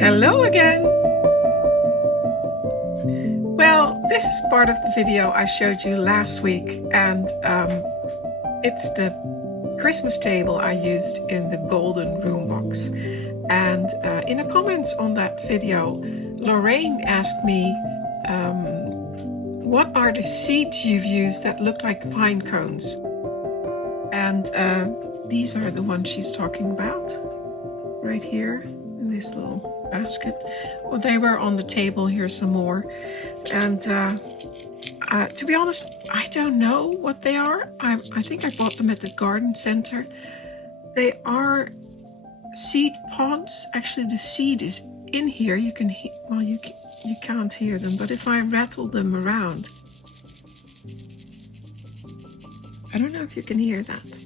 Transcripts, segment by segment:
Hello again! Well, this is part of the video I showed you last week, and it's the Christmas table I used in the golden room box. And in the comments on that video, Lorraine asked me, what are the seeds you've used that look like pine cones? And these are the ones she's talking about, right here in this little basket. Well, they were on the table. Here's some more. And to be honest, I don't know what they are. I think I bought them at the garden center. They are seed pods. Actually, the seed is in here. You can well, you can't hear them, but if I rattle them around, I don't know if you can hear that.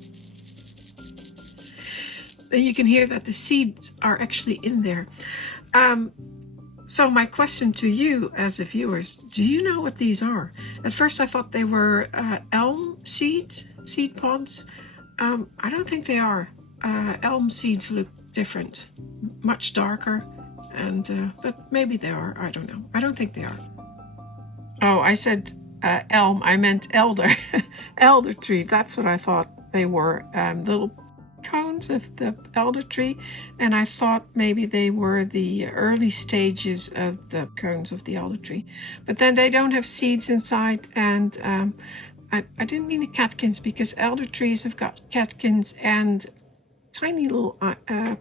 Then you can hear that the seeds are actually in there. So my question to you as the viewers, do you know what these are? At first I thought they were elm seeds, seed pods. I don't think they are. Elm seeds look different, much darker, and but maybe they are, I don't know. I don't think they are. Oh, I said elm, I meant elder. Elder tree, that's what I thought they were, little cones of the elder tree, and I thought maybe they were the early stages of the cones of the elder tree, but then they don't have seeds inside. And I didn't mean the catkins, because elder trees have got catkins and tiny little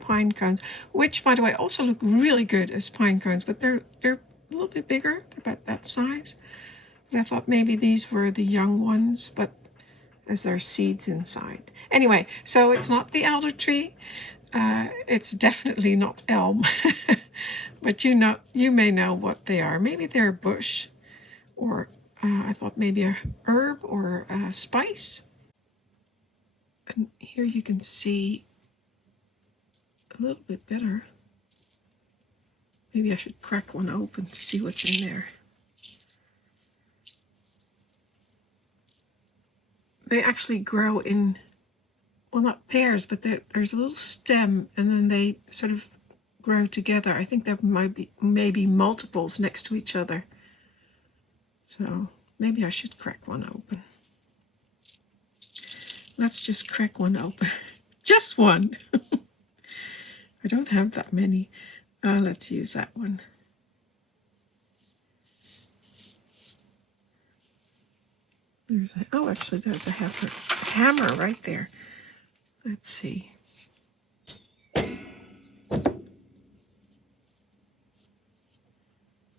pine cones, which by the way also look really good as pine cones, but they're a little bit bigger. They're about that size. And I thought maybe these were the young ones, but as there are seeds inside. Anyway, so it's not the elder tree. It's definitely not elm. But you may know what they are. Maybe they're a bush, or I thought maybe a herb or a spice. And here you can see a little bit better. Maybe I should crack one open to see what's in there. They actually grow in, well, not pairs, but there's a little stem, and then they sort of grow together. I think there might be maybe multiples next to each other. So maybe I should crack one open. Let's just crack one open. Just one. I don't have that many. Let's use that one. Actually, there's a hammer right there. Let's see. There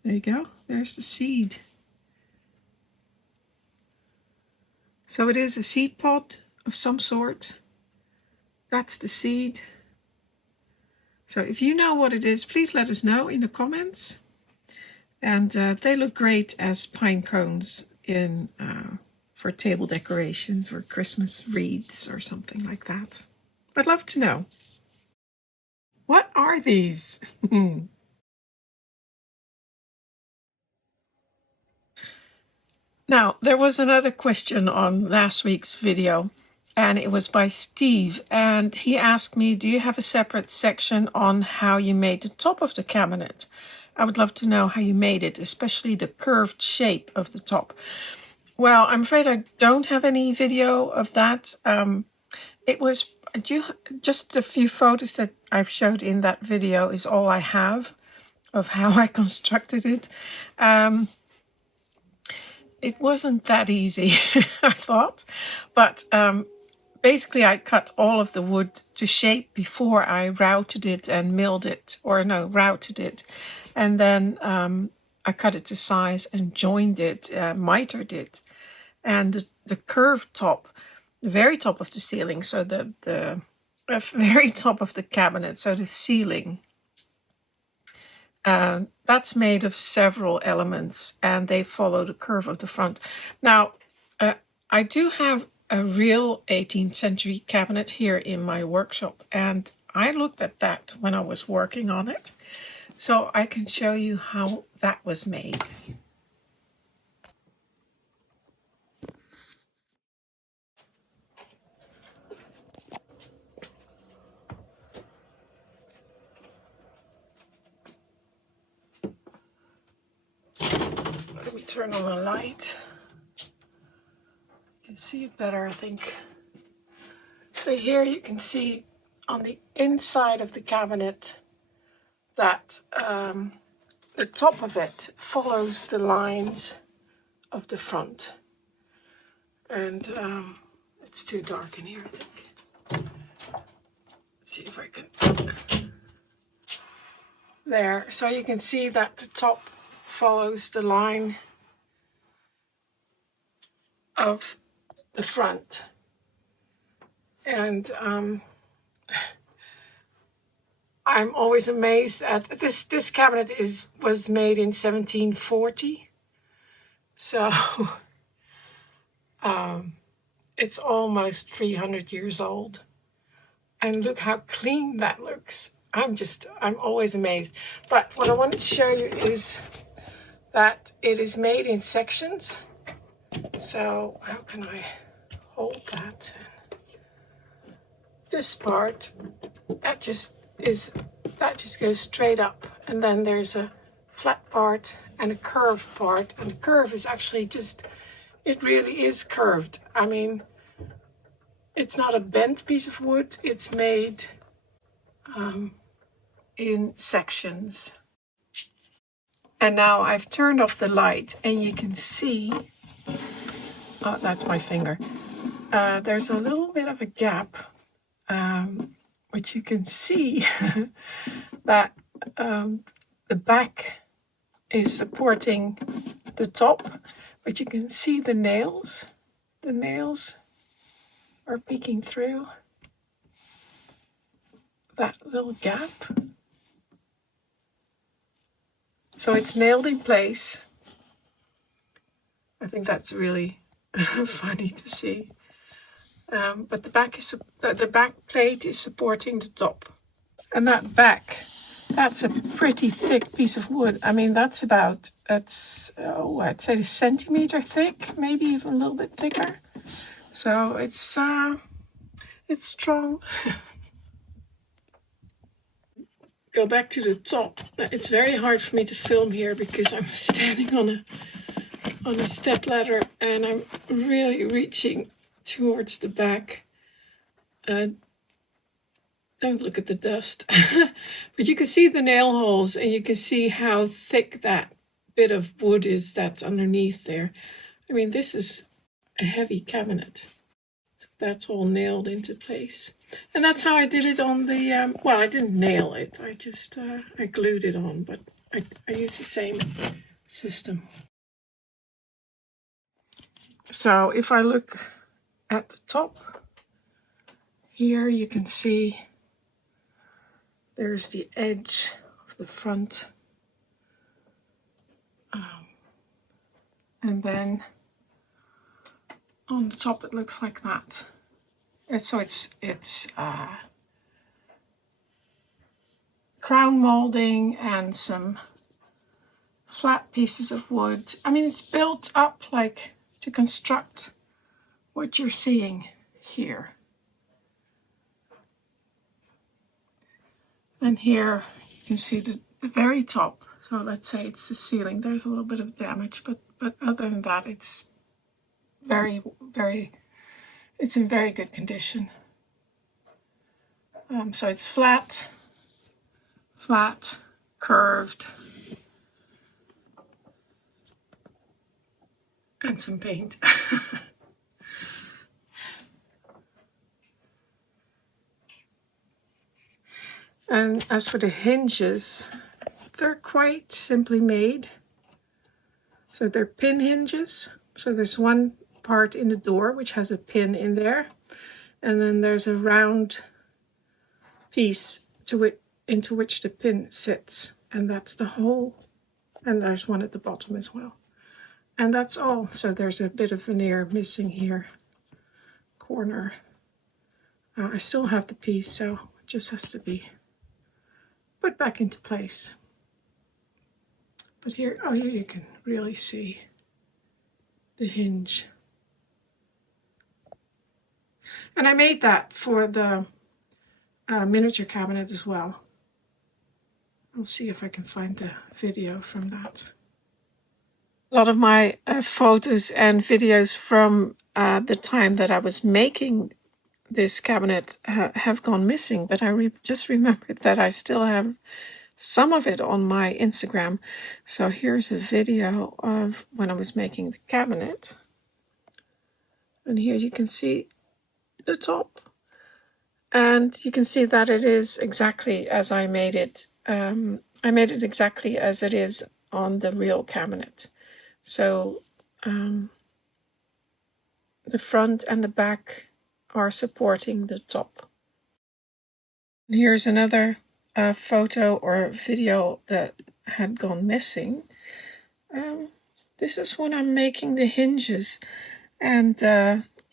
you go. There's the seed. So it is a seed pod of some sort. That's the seed. So if you know what it is, please let us know in the comments. And they look great as pine cones in for table decorations or Christmas wreaths or something like that. I'd love to know. What are these? Now, there was another question on last week's video, and it was by Steve, and he asked me, do you have a separate section on how you made the top of the cabinet? I would love to know how you made it, especially the curved shape of the top. Well, I'm afraid I don't have any video of that. It was just a few photos that I've showed in that video is all I have of how I constructed it. It wasn't that easy, I thought, but basically I cut all of the wood to shape before I routed it and milled it, or no, routed it, and then I cut it to size and joined it, mitered it, and the curved top, the very top of the ceiling, so the very top of the cabinet, so the ceiling, that's made of several elements, and they follow the curve of the front. Now, I do have a real 18th century cabinet here in my workshop, and I looked at that when I was working on it, so I can show you how that was made. turn on the light. You can see it better, I think. So here you can see on the inside of the cabinet that the top of it follows the lines of the front. And it's too dark in here, I think. Let's see if I can. There. So you can see that the top follows the line of the front. And I'm always amazed at this cabinet was made in 1740. So it's almost 300 years old. And look how clean that looks. I'm always amazed. But what I wanted to show you is that it is made in sections. So how can I hold that? This part, that just goes straight up. And then there's a flat part and a curved part. And the curve is actually it really is curved. I mean, it's not a bent piece of wood. It's made in sections. And now I've turned off the light and you can see, oh, that's my finger. There's a little bit of a gap, which you can see that the back is supporting the top, but you can see the nails. The nails are peeking through that little gap. So it's nailed in place. I think that's really funny to see. But the back plate is supporting the top. And that's a pretty thick piece of wood. I mean, I'd say a centimeter thick, maybe even a little bit thicker. So it's strong. Go back to the top. It's very hard for me to film here because I'm standing on a step ladder and I'm really reaching towards the back. Don't look at the dust. But you can see the nail holes and you can see how thick that bit of wood is that's underneath there. I mean, this is a heavy cabinet. That's all nailed into place. And that's how I did it on the, well, I didn't nail it. I just, I glued it on, but I used the same system. So if I look at the top, here you can see there's the edge of the front. And then on the top it looks like that. It's crown molding and some flat pieces of wood. I mean, it's built up like to construct what you're seeing here. And here you can see the very top. So let's say it's the ceiling. There's a little bit of damage, but other than that, it's it's in very good condition. So it's flat, curved, and some paint. And as for the hinges, they're quite simply made. So they're pin hinges. So there's one part in the door which has a pin in there, and then there's a round piece into which the pin sits, and that's the hole. And there's one at the bottom as well. And that's all. So there's a bit of veneer missing here, corner. I still have the piece, so it just has to be put back into place. But here, oh, here you can really see the hinge. And I made that for the miniature cabinet as well. I'll see if I can find the video from that. A lot of my photos and videos from the time that I was making this cabinet have gone missing, but I just remembered that I still have some of it on my Instagram. So here's a video of when I was making the cabinet. And here you can see the top. And you can see that it is exactly as I made it. I made it exactly as it is on the real cabinet. So the front and the back are supporting the top. And here's another photo or video that had gone missing. This is when I'm making the hinges, and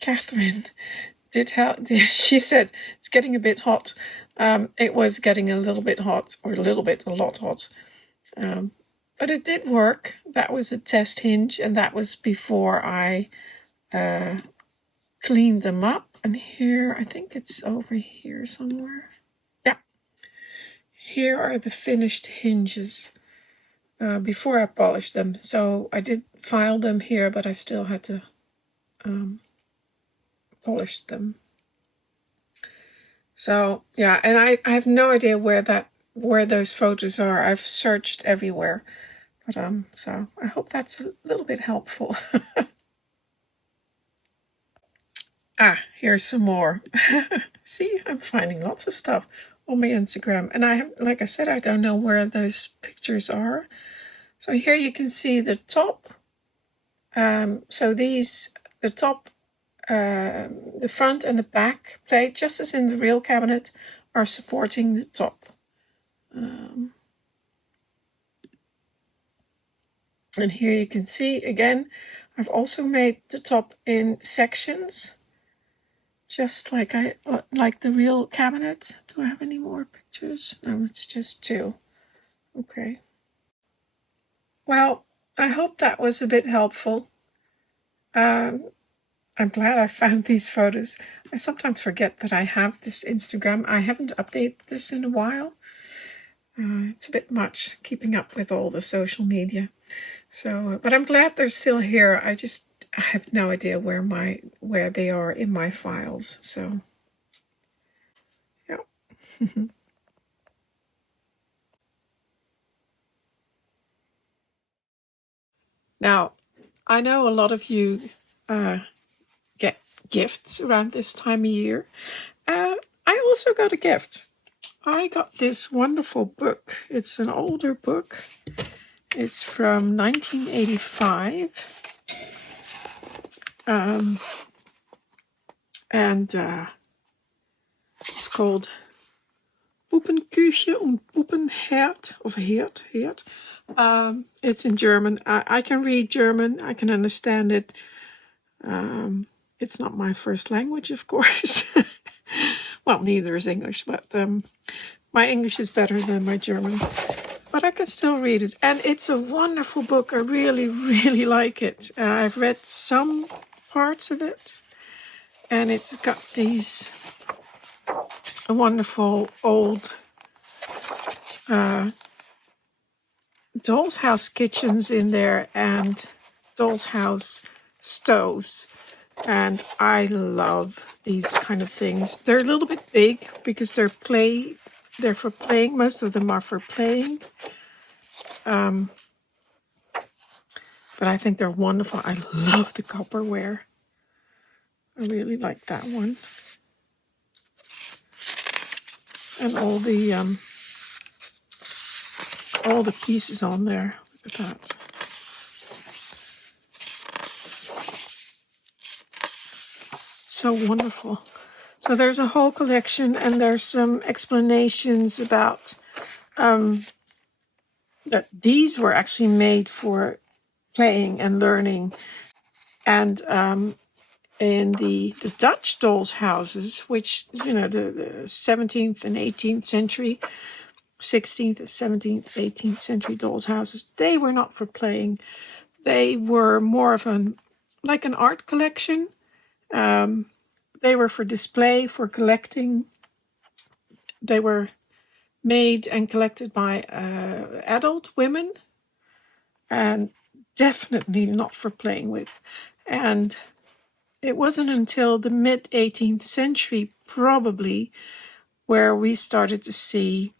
Catherine did help. She said it's getting a bit hot. It was getting a little bit hot, or a lot hot. But it did work. That was a test hinge, and that was before I cleaned them up. And here, I think it's over here somewhere. Yeah. Here are the finished hinges before I polished them. So I did file them here, but I still had to polish them. So yeah, and I have no idea where those photos are. I've searched everywhere, but so I hope that's a little bit helpful. Here's some more. See, I'm finding lots of stuff on my Instagram, and I have, like I said, I don't know where those pictures are. So here you can see the top. So the top, the front and the back plate, just as in the real cabinet, are supporting the top. And here you can see again, I've also made the top in sections, just like the real cabinet. Do I have any more pictures? No, it's just two. Okay. Well, I hope that was a bit helpful. I'm glad I found these photos. I sometimes forget that I have this Instagram. I haven't updated this in a while. It's a bit much keeping up with all the social media. So, but I'm glad they're still here. I have no idea where they are in my files. So, yeah. Now, I know a lot of you get gifts around this time of year. I also got a gift. I got this wonderful book. It's an older book. It's from 1985. And it's called Puppenküche und Puppenherd, of Herd. It's in German. I can read German. I can understand it. It's not my first language, of course. Well, neither is English, but my English is better than my German. But I can still read it. And it's a wonderful book. I really, really like it. I've read some parts of it. And it's got these wonderful old doll's house kitchens in there and doll's house stoves. And I love these kind of things. They're a little bit big because they're for playing. Most of them are for playing. But I think they're wonderful. I love the copperware. I really like that one. And all the pieces on there. Look at that. So wonderful. So there's a whole collection, and there's some explanations about that these were actually made for playing and learning. And in the Dutch dolls' houses, which, the 17th and 18th century, 16th, 17th, 18th century dolls' houses, they were not for playing. They were more of like an art collection. They were for display, for collecting. They were made and collected by adult women. And definitely not for playing with. And it wasn't until the mid 18th century, probably, where we started to see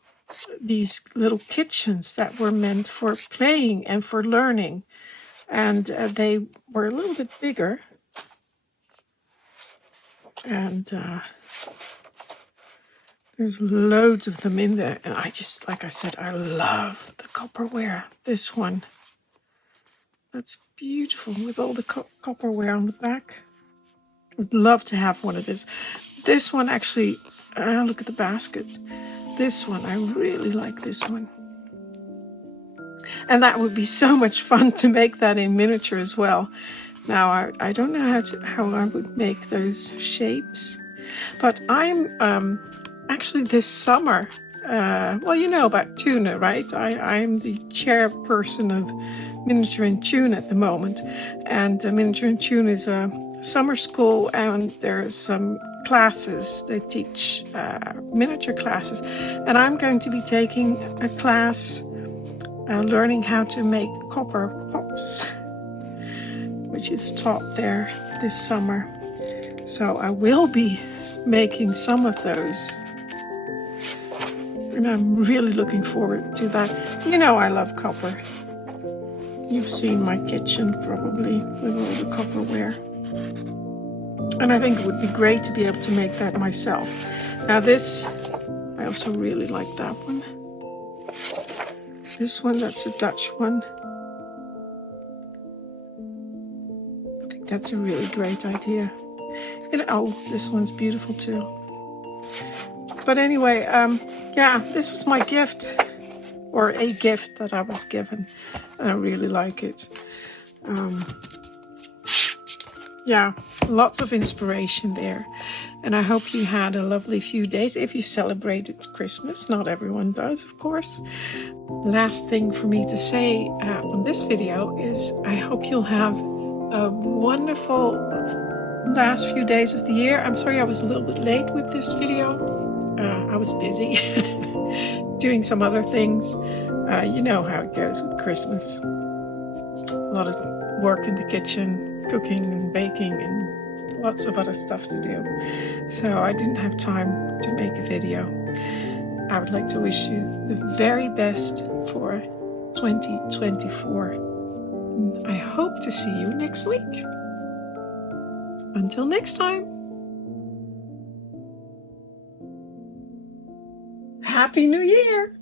these little kitchens that were meant for playing and for learning. And they were a little bit bigger. And there's loads of them in there. And I just, like I said, I love the copperware. This one. That's beautiful with all the copperware on the back. Would love to have one of this. This one actually, look at the basket. This one, I really like this one. And that would be so much fun to make that in miniature as well. Now, I don't know how I would make those shapes. But I'm actually this summer, well, you know about tuna, right? I'm the chairperson of Miniature in Tune at the moment. And Miniature in Tune is a summer school, and there's some classes. They teach miniature classes. And I'm going to be taking a class learning how to make copper pots, which is taught there this summer. So I will be making some of those. And I'm really looking forward to that. You know I love copper. You've seen my kitchen probably with all the copperware. And I think it would be great to be able to make that myself. Now this, I also really like that one. This one, that's a Dutch one. I think that's a really great idea. And oh, this one's beautiful too. But anyway, yeah, this was my gift, or a gift that I was given. And I really like it. Yeah, lots of inspiration there. And I hope you had a lovely few days if you celebrated Christmas. Not everyone does, of course. Last thing for me to say on this video is I hope you'll have a wonderful last few days of the year. I'm sorry I was a little bit late with this video. I was busy doing some other things. You know how it goes with Christmas. A lot of work in the kitchen, cooking and baking and lots of other stuff to do. So I didn't have time to make a video. I would like to wish you the very best for 2024. And I hope to see you next week. Until next time. Happy New Year!